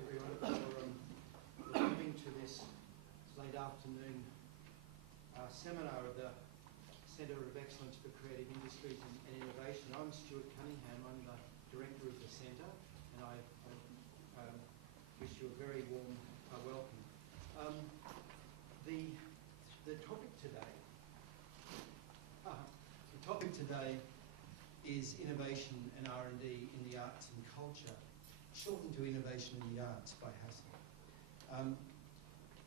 everyone for coming to this late afternoon seminar of the Centre of Excellence for Creative Industries and Innovation. I'm Stuart Cunningham. I'm the Director of the Centre, and I wish you a very warm welcome. The topic today is innovation and R&D in the arts and culture, shortened to Innovation in the Arts by Hasan.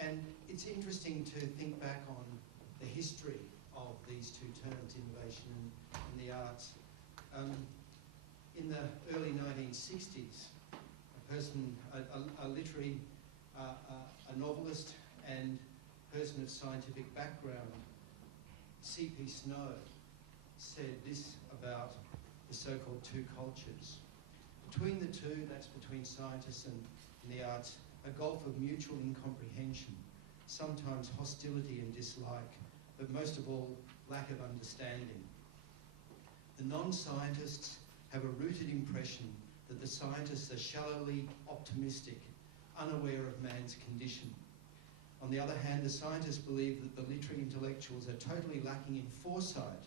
And it's interesting to think back on the history of these two terms, innovation and the arts. In the early 1960s, a literary, a novelist and person of scientific background, C.P. Snow, said this about the so-called two cultures. Between the two, that's between scientists and the arts, a gulf of mutual incomprehension, sometimes hostility and dislike, but most of all, lack of understanding. The non-scientists have a rooted impression that the scientists are shallowly optimistic, unaware of man's condition. On the other hand, the scientists believe that the literary intellectuals are totally lacking in foresight,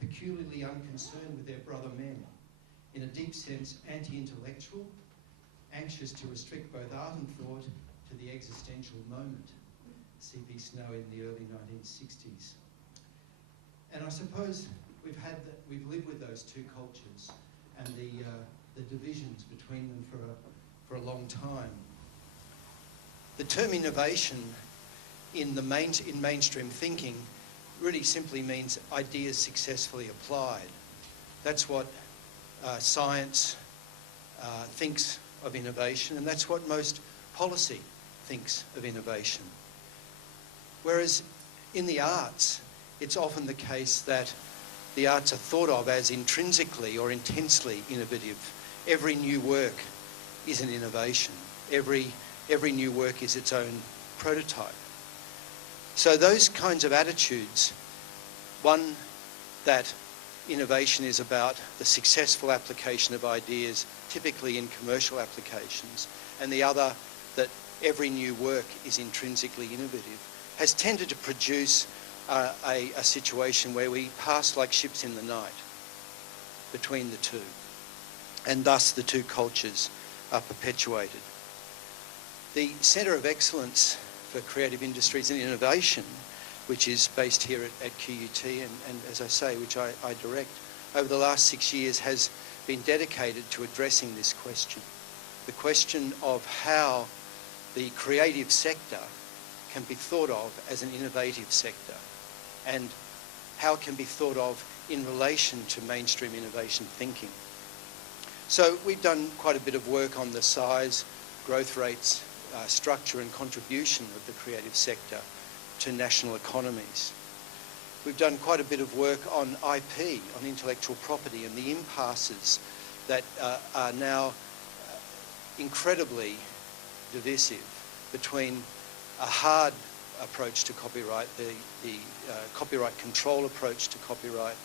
peculiarly unconcerned with their brother men, in a deep sense anti-intellectual, anxious to restrict both art and thought to the existential moment. C.P. Snow in the early 1960s. And I suppose we've lived with those two cultures and the divisions between them for a long time. The term innovation in mainstream thinking really simply means ideas successfully applied. That's what science thinks of innovation, and that's what most policy thinks of innovation. Whereas in the arts, it's often the case that the arts are thought of as intrinsically or intensely innovative. Every new work is an innovation. Every new work is its own prototype. So those kinds of attitudes, one, that innovation is about the successful application of ideas, typically in commercial applications, and the other, that every new work is intrinsically innovative, has tended to produce a situation where we pass like ships in the night between the two, and thus the two cultures are perpetuated. The Centre of Excellence for Creative Industries and Innovation, which is based here at QUT and as I say, which I direct, over the last 6 years has been dedicated to addressing this question. The question of how the creative sector can be thought of as an innovative sector and how it can be thought of in relation to mainstream innovation thinking. So we've done quite a bit of work on the size, growth rates, structure and contribution of the creative sector to national economies. We've done quite a bit of work on IP, on intellectual property, and the impasses that are now incredibly divisive between a hard approach to copyright, the copyright control approach to copyright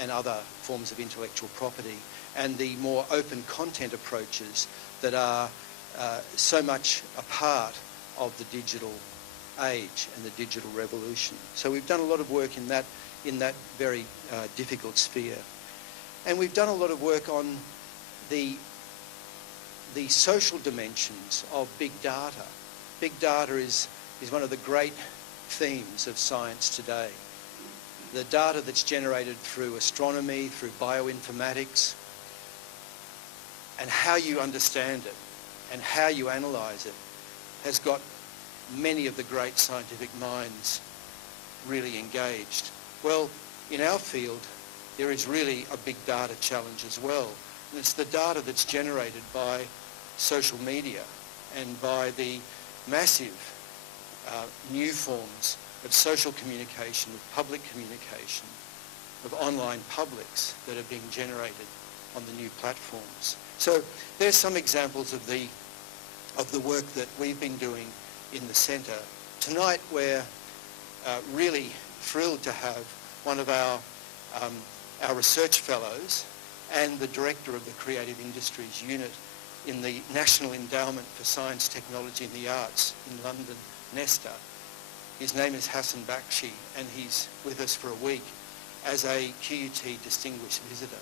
and other forms of intellectual property, and the more open content approaches that are so much a part of the digital age and the digital revolution. So we've done a lot of work in that very difficult sphere. And we've done a lot of work on the social dimensions of big data. Big data is one of the great themes of science today. The data that's generated through astronomy, through bioinformatics, and how you understand it and how you analyse it has got many of the great scientific minds really engaged. Well, in our field, there is really a big data challenge as well. And it's the data that's generated by social media and by the massive new forms of social communication, of public communication, of online publics that are being generated on the new platforms. So there's some examples of the work that we've been doing in the centre. Tonight we're really thrilled to have one of our research fellows and the director of the Creative Industries Unit in the National Endowment for Science, Technology and the Arts in London, NESTA. His name is Hasan Bakhshi, and he's with us for a week as a QUT Distinguished Visitor.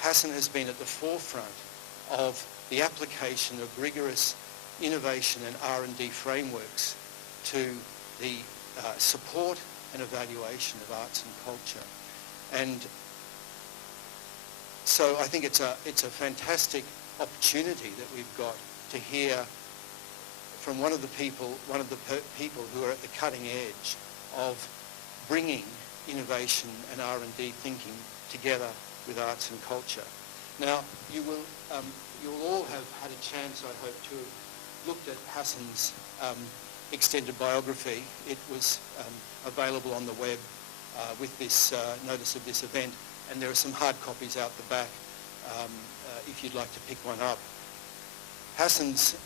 Hasan has been at the forefront of the application of rigorous innovation and R&D frameworks to the support and evaluation of arts and culture. And so I think it's a fantastic opportunity that we've got to hear from one of the people who are at the cutting edge of bringing innovation and R&D thinking together with arts and culture. Now, you'll all have had a chance, I hope, to have looked at Hasan's extended biography. It was available on the web with this notice of this event, and there are some hard copies out the back if you'd like to pick one up. Hasan's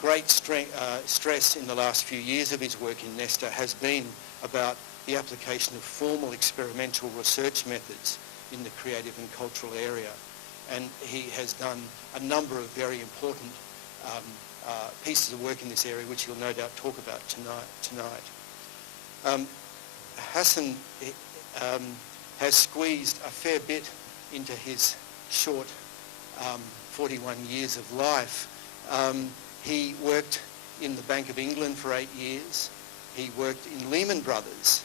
great stress in the last few years of his work in NESTA has been about the application of formal experimental research methods in the creative and cultural area. And he has done a number of very important pieces of work in this area, which he'll no doubt talk about tonight. Hasan has squeezed a fair bit into his short 41 years of life. He worked in the Bank of England for 8 years. He worked in Lehman Brothers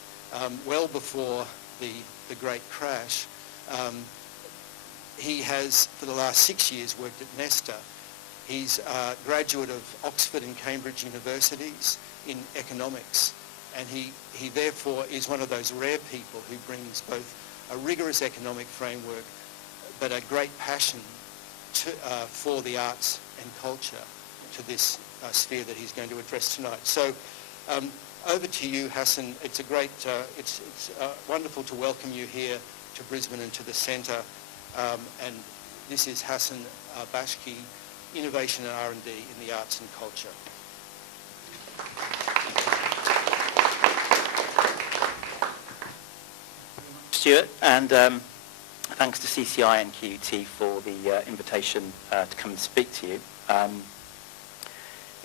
well before the great crash. He has, for the last 6 years, worked at NESTA. He's a graduate of Oxford and Cambridge universities in economics, and he therefore is one of those rare people who brings both a rigorous economic framework but a great passion for the arts and culture to this sphere that he's going to address tonight. So over to you, Hasan. It's a great, it's wonderful to welcome you here to Brisbane and to the centre. And this is Hasan Bakhshi, Innovation and R&D in the Arts and Culture. Stuart, and thanks to CCI and QUT for the invitation to come and speak to you.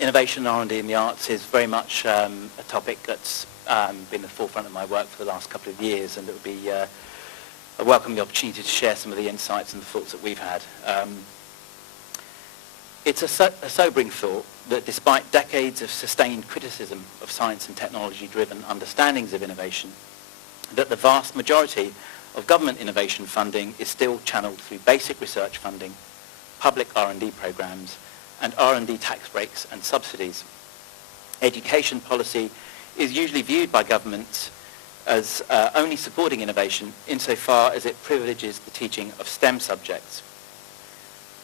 Innovation and R&D in the arts is very much a topic that's been at the forefront of my work for the last couple of years, and it would be I welcome the opportunity to share some of the insights and the thoughts that we've had. It's a sobering thought that despite decades of sustained criticism of science and technology-driven understandings of innovation, that the vast majority of government innovation funding is still channeled through basic research funding, public R&D programs, and R&D tax breaks and subsidies. Education policy is usually viewed by governments as only supporting innovation insofar as it privileges the teaching of STEM subjects.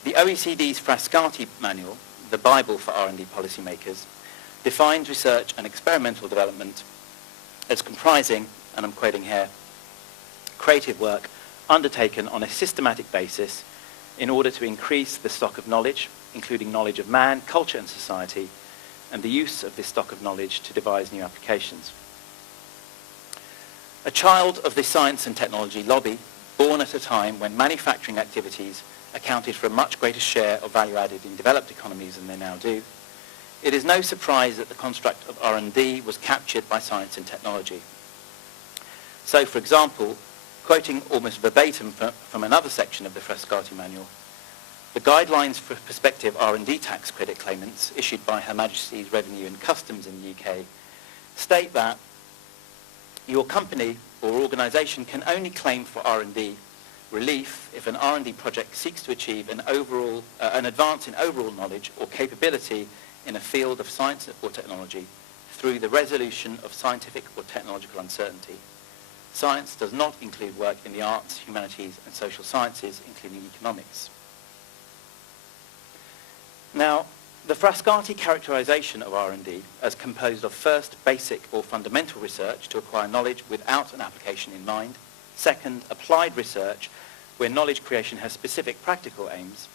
The OECD's Frascati Manual, the Bible for R&D policymakers, defines research and experimental development as comprising, and I'm quoting here, creative work undertaken on a systematic basis in order to increase the stock of knowledge, including knowledge of man, culture and society, and the use of this stock of knowledge to devise new applications. A child of the science and technology lobby, born at a time when manufacturing activities accounted for a much greater share of value added in developed economies than they now do, it is no surprise that the construct of R&D was captured by science and technology. So, for example, quoting almost verbatim from another section of the Frascati Manual, the guidelines for prospective R&D tax credit claimants issued by Her Majesty's Revenue and Customs in the UK state that your company or organisation can only claim for R&D relief if an R&D project seeks to achieve an advance in overall knowledge or capability in a field of science or technology through the resolution of scientific or technological uncertainty. Science does not include work in the arts, humanities and social sciences, including economics. Now, the Frascati characterization of R&D as composed of first, basic or fundamental research to acquire knowledge without an application in mind, second, applied research where knowledge creation has specific practical aims,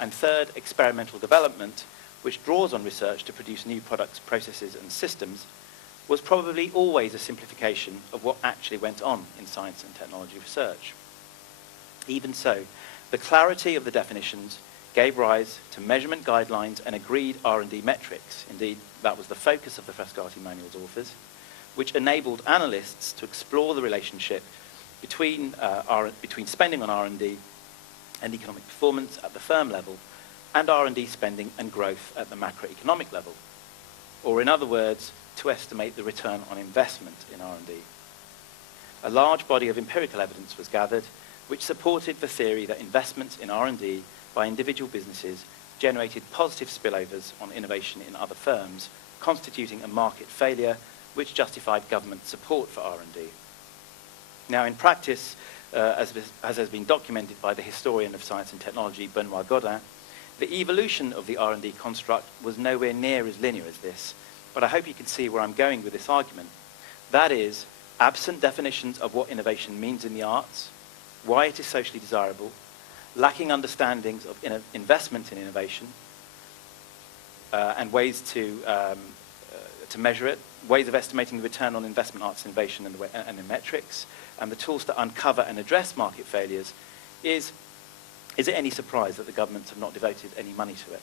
and third, experimental development which draws on research to produce new products, processes and systems, was probably always a simplification of what actually went on in science and technology research. Even so, the clarity of the definitions gave rise to measurement guidelines and agreed R&D metrics. Indeed, that was the focus of the Frascati Manual's authors, which enabled analysts to explore the relationship between spending on R&D and economic performance at the firm level, and R&D spending and growth at the macroeconomic level. Or in other words, to estimate the return on investment in R&D. A large body of empirical evidence was gathered, which supported the theory that investments in R&D by individual businesses generated positive spillovers on innovation in other firms, constituting a market failure which justified government support for R&D. Now, in practice, as has been documented by the historian of science and technology, Benoit Godin, the evolution of the R&D construct was nowhere near as linear as this, but I hope you can see where I'm going with this argument. That is, absent definitions of what innovation means in the arts, why it is socially desirable, lacking understandings of investment in innovation, and ways to measure it, ways of estimating the return on investment, arts innovation, and the metrics, and the tools to uncover and address market failures, is it any surprise that the governments have not devoted any money to it?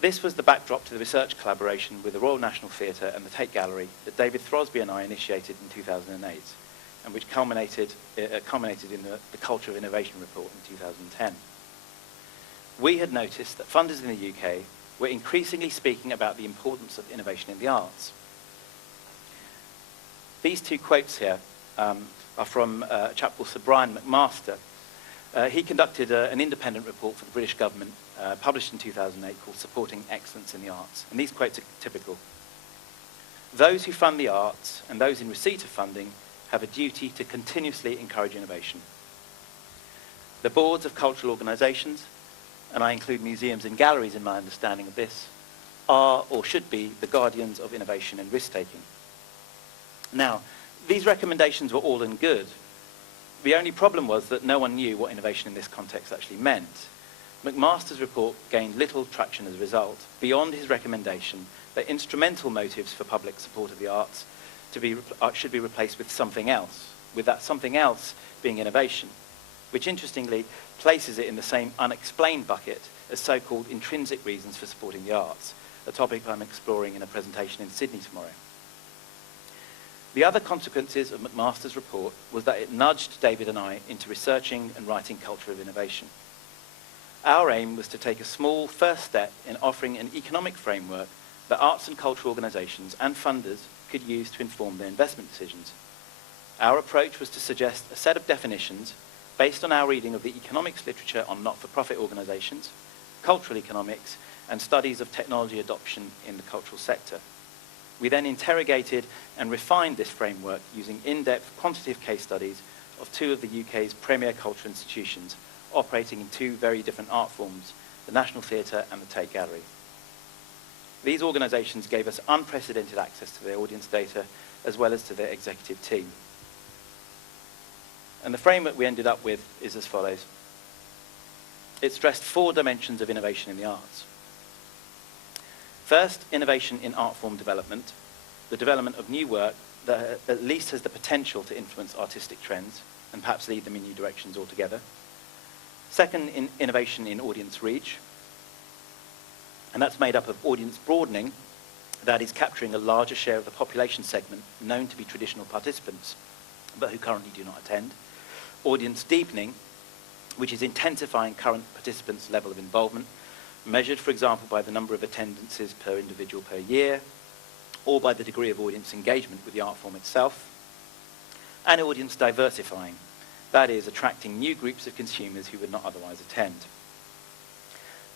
This was the backdrop to the research collaboration with the Royal National Theatre and the Tate Gallery that David Throsby and I initiated in 2008, and which culminated in the Culture of Innovation report in 2010. We had noticed that funders in the UK were increasingly speaking about the importance of innovation in the arts. These two quotes here are from a chap called Sir Brian McMaster. He conducted an independent report for the British government, published in 2008, called Supporting Excellence in the Arts. And these quotes are typical. Those who fund the arts and those in receipt of funding have a duty to continuously encourage innovation. The boards of cultural organisations, and I include museums and galleries in my understanding of this, are or should be the guardians of innovation and risk-taking. Now, these recommendations were all in good. The only problem was that no one knew what innovation in this context actually meant. McMaster's report gained little traction as a result, beyond his recommendation that instrumental motives for public support of the arts should be replaced with something else, with that something else being innovation, which interestingly places it in the same unexplained bucket as so-called intrinsic reasons for supporting the arts, a topic I'm exploring in a presentation in Sydney tomorrow. The other consequences of McMaster's report was that it nudged David and I into researching and writing Culture of Innovation. Our aim was to take a small first step in offering an economic framework that arts and cultural organisations and funders could use to inform their investment decisions. Our approach was to suggest a set of definitions based on our reading of the economics literature on not-for-profit organisations, cultural economics, and studies of technology adoption in the cultural sector. We then interrogated and refined this framework using in-depth quantitative case studies of two of the UK's premier cultural institutions operating in two very different art forms, the National Theatre and the Tate Gallery. These organisations gave us unprecedented access to their audience data as well as to their executive team. And the framework we ended up with is as follows. It stressed 4 dimensions of innovation in the arts. First, innovation in art form development, the development of new work that at least has the potential to influence artistic trends and perhaps lead them in new directions altogether. Second, innovation in audience reach, and that's made up of audience broadening, that is capturing a larger share of the population segment known to be traditional participants, but who currently do not attend. Audience deepening, which is intensifying current participants' level of involvement, measured, for example, by the number of attendances per individual per year, or by the degree of audience engagement with the art form itself. And audience diversifying, that is, attracting new groups of consumers who would not otherwise attend.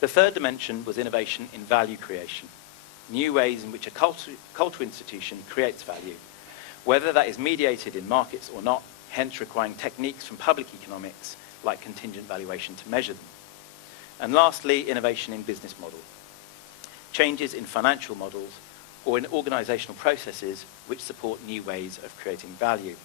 The third dimension was innovation in value creation, new ways in which a cultural institution creates value, whether that is mediated in markets or not, hence requiring techniques from public economics like contingent valuation to measure them. And lastly, innovation in business model, changes in financial models or in organisational processes which support new ways of creating value.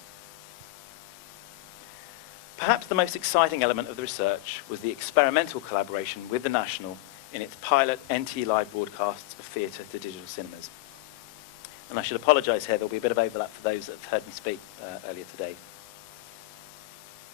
Perhaps the most exciting element of the research was the experimental collaboration with the National in its pilot NT live broadcasts of theatre to digital cinemas. And I should apologise here, there'll be a bit of overlap for those that have heard me speak earlier today.